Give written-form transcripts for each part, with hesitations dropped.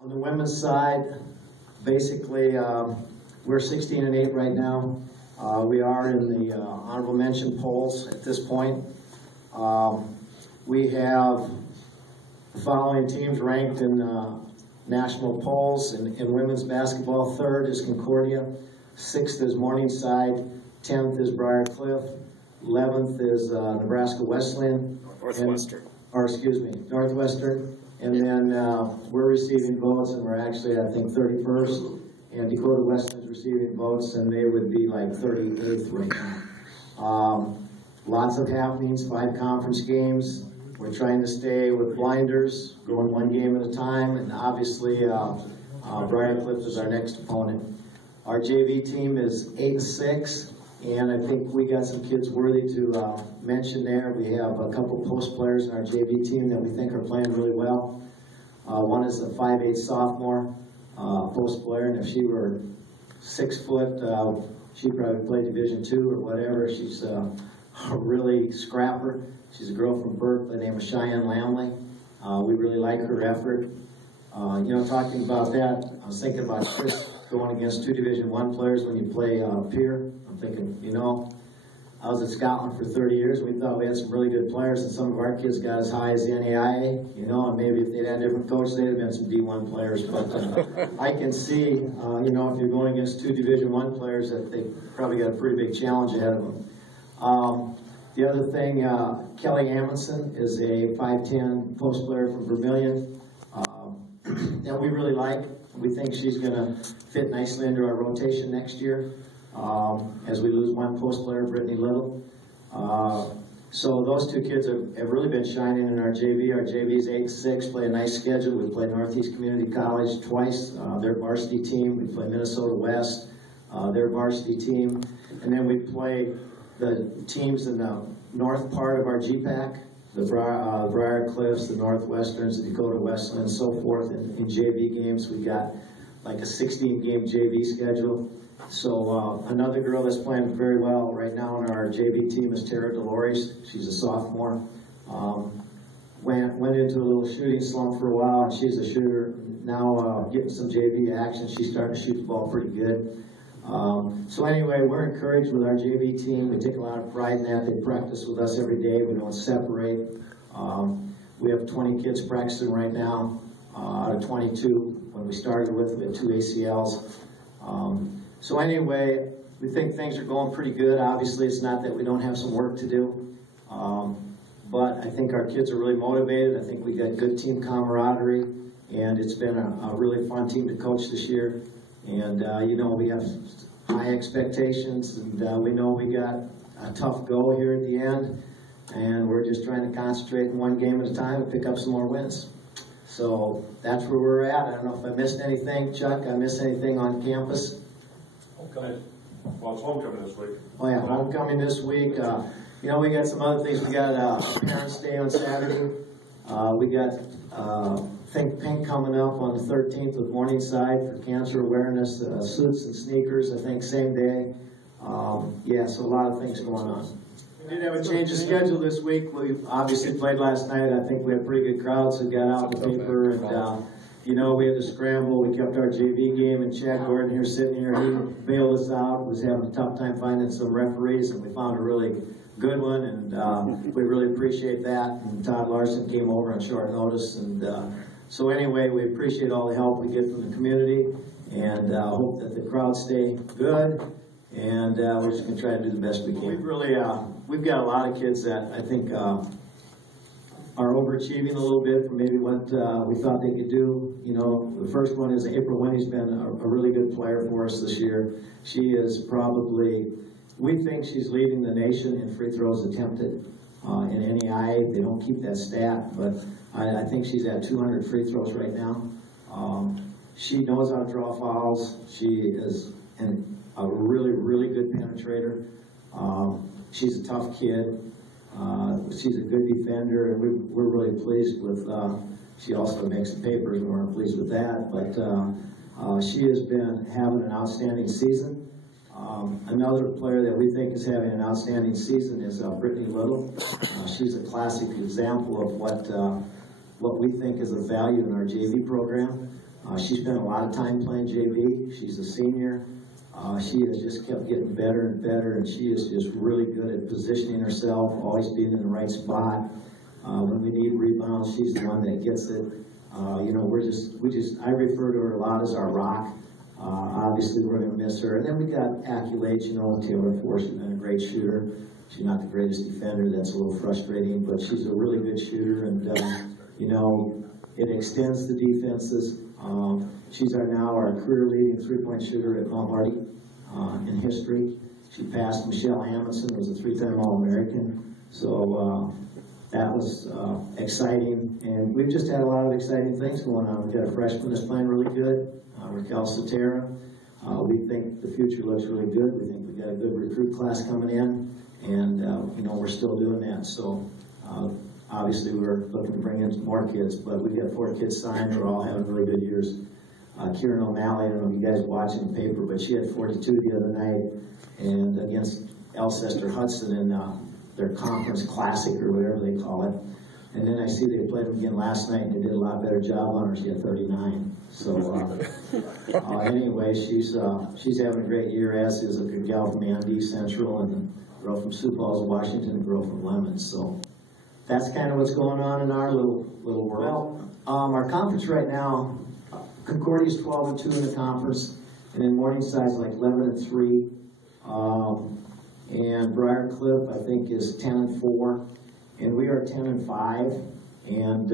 On the women's side, basically, we're 16-8 right now. We are in the honorable mention polls at this point. We have the following teams ranked in national polls. In women's basketball, 3rd is Concordia, 6th is Morningside, 10th is Briarcliff, 11th is Nebraska Wesleyan. Northwestern. And then we're receiving votes, and we're actually, I think, 31st. And Dakota Wesleyan's receiving votes, and they would be like 38th right now. Lots of happenings, 5 conference games. We're trying to stay with blinders, going 1 game at a time, and obviously Briarcliff is our next opponent. Our JV team is 8-6, and I think we got some kids worthy to mention there. We have a couple post players in our JV team that we think are playing really well. One is a 5'8" sophomore post player, and if she were 6 foot, she'd probably play Division II or whatever. She's a really scrapper. She's a girl from Berkeley named Cheyenne Lamley. We really like her effort. Talking about that, I was thinking about Chris going against 2 Division I players when you play peer. I'm thinking, I was at Scotland for 30 years. We thought we had some really good players, and some of our kids got as high as the NAIA, and maybe if they'd had a different coach, they'd have been some D1 players. But I can see, if you're going against 2 Division I players, that they probably got a pretty big challenge ahead of them. The other thing, Kelly Amundsen is a 5'10" post player from Vermilion that we really like. We think she's going to fit nicely into our rotation next year as we lose 1 post player, Brittany Little. So those 2 kids have really been shining in our JV. Our JV's 8-6, play a nice schedule. We play Northeast Community College twice, their varsity team. We play Minnesota West, their varsity team. And then we play the teams in the north part of our GPAC, the Briarcliffs, the Northwesterns, the Dakota Wesleyan, and so forth. In JV games, we got like a 16-game JV schedule. So another girl that's playing very well right now on our JV team is Tara Delores. She's a sophomore. Went into a little shooting slump for a while, and she's a shooter. Now getting some JV action. She's starting to shoot the ball pretty good. So anyway, we're encouraged with our JV team. We take a lot of pride in that. They practice with us every day. We don't separate. We have 20 kids practicing right now out of 22. When we started with, we had 2 ACLs. So anyway, we think things are going pretty good. Obviously, it's not that we don't have some work to do. But I think our kids are really motivated. I think we got good team camaraderie. And it's been a really fun team to coach this year. And, we have high expectations, and we know we got a tough go here at the end, and we're just trying to concentrate in 1 game at a time and pick up some more wins. So that's where we're at. I don't know if I missed anything. Chuck, I missed anything on campus? Homecoming. Well, it's homecoming this week. Oh, yeah, homecoming this week. We got some other things. We got Parents' Day on Saturday. We got Think Pink coming up on the 13th with Morningside for cancer awareness, suits and sneakers, I think, same day. So a lot of things going on. We did have a change of schedule this week. We obviously played last night. I think we had pretty good crowds who got out in the paper. And, we had to scramble. We kept our JV game, and Chad Gordon here sitting here, he bailed us out, was having a tough time finding some referees, and we found a really good one, and we really appreciate that. And Todd Larson came over on short notice, and so anyway, we appreciate all the help we get from the community, and hope that the crowds stay good, and we're just going to try to do the best we can. We've got a lot of kids that I think are overachieving a little bit from maybe what we thought they could do. The first one is April Winnie's been a really good player for us this year. She is probably, we think she's leading the nation in free throws attempted in NAIA. They don't keep that stat, but I think she's at 200 free throws right now. She knows how to draw fouls. She is a really, really good penetrator. She's a tough kid. She's a good defender, and we're really pleased with, she also makes the papers, and we're pleased with that. But she has been having an outstanding season. Another player that we think is having an outstanding season is Brittany Little. She's a classic example of what we think is a value in our JV program. She spent a lot of time playing JV. She's a senior. She has just kept getting better and better, and she is just really good at positioning herself, always being in the right spot. When we need rebounds, she's the one that gets it. You know, I refer to her a lot as our rock. Obviously, we're going to miss her. And then we got accolades, you know, Taylor Force has been a great shooter. She's not the greatest defender. That's a little frustrating, but she's a really good shooter, and, you know, it extends the defenses. She's now our career-leading three-point shooter at Marty in history. She passed Michelle Amundsen, who was a three-time All-American. So that was exciting, and we've just had a lot of exciting things going on. We've got a freshman that's playing really good, Raquel Sotera. We think the future looks really good. We think we've got a good recruit class coming in, and you know, we're still doing that. So obviously we're looking to bring in more kids, but we've got 4 kids signed. They're all having really good years. Kieran O'Malley, I don't know if you guys watching the paper, but she had 42 the other night, and against Alcester Hudson in their conference classic or whatever they call it. And then I see they played them again last night, and they did a lot better job on her. She had 39. So anyway, she's having a great year, as is a good gal from Andy Central, and a girl from Sioux Falls, Washington, and a girl from Lemons. So that's kind of what's going on in our little world. Our conference right now, Concordia's 12-2 in the conference, and then Morningside's like 11-3. And Briarcliff, I think, is 10-4, and we are 10-5, and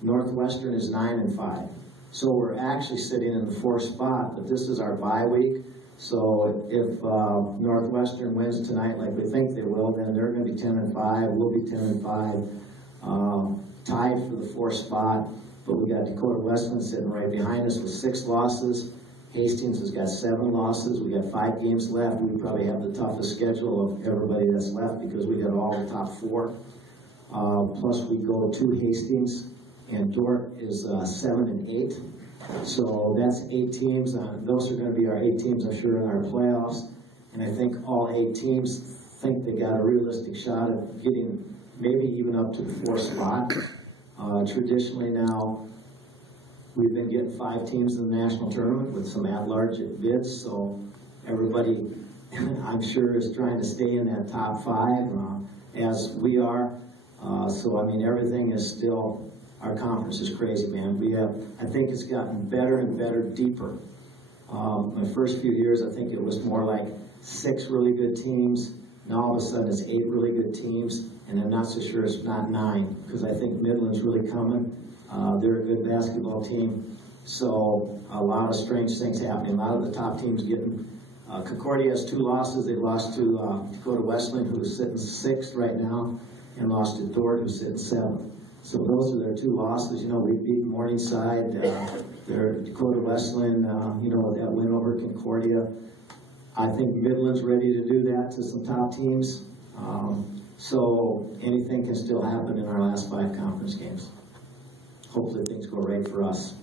Northwestern is 9-5. So we're actually sitting in the 4th spot, but this is our bye week. So if Northwestern wins tonight, like we think they will, then they're going to be 10-5. We'll be 10-5, tied for the 4th spot. But we got Dakota Wesleyan sitting right behind us with 6 losses. Hastings has got 7 losses. We got 5 games left. We probably have the toughest schedule of everybody that's left because we got all the top 4. Plus we go to Hastings, and Dordt is 7-8. So that's 8 teams. Those are going to be our 8 teams, I'm sure, in our playoffs. And I think all 8 teams think they got a realistic shot at getting maybe even up to the 4th spot. Traditionally now, we've been getting 5 teams in the national tournament with some at-large bids, so everybody, I'm sure, is trying to stay in that top 5, as we are. So, I mean, everything is still, our conference is crazy, man. I think it's gotten better and better, deeper. My first few years, I think it was more like 6 really good teams. Now all of a sudden it's 8 really good teams, and I'm not so sure it's not 9, because I think Midland's really coming. They're a good basketball team. So a lot of strange things happening. A lot of the top teams getting, Concordia has 2 losses. They lost to Dakota Wesleyan, who's sitting 6th right now, and lost to Dordt, who's sitting 7th. So those are their 2 losses. You know, we beat Morningside, their Dakota Wesleyan, you know, that win over Concordia. I think Midland's ready to do that to some top teams. So anything can still happen in our last 5 conference games. Hopefully things go right for us.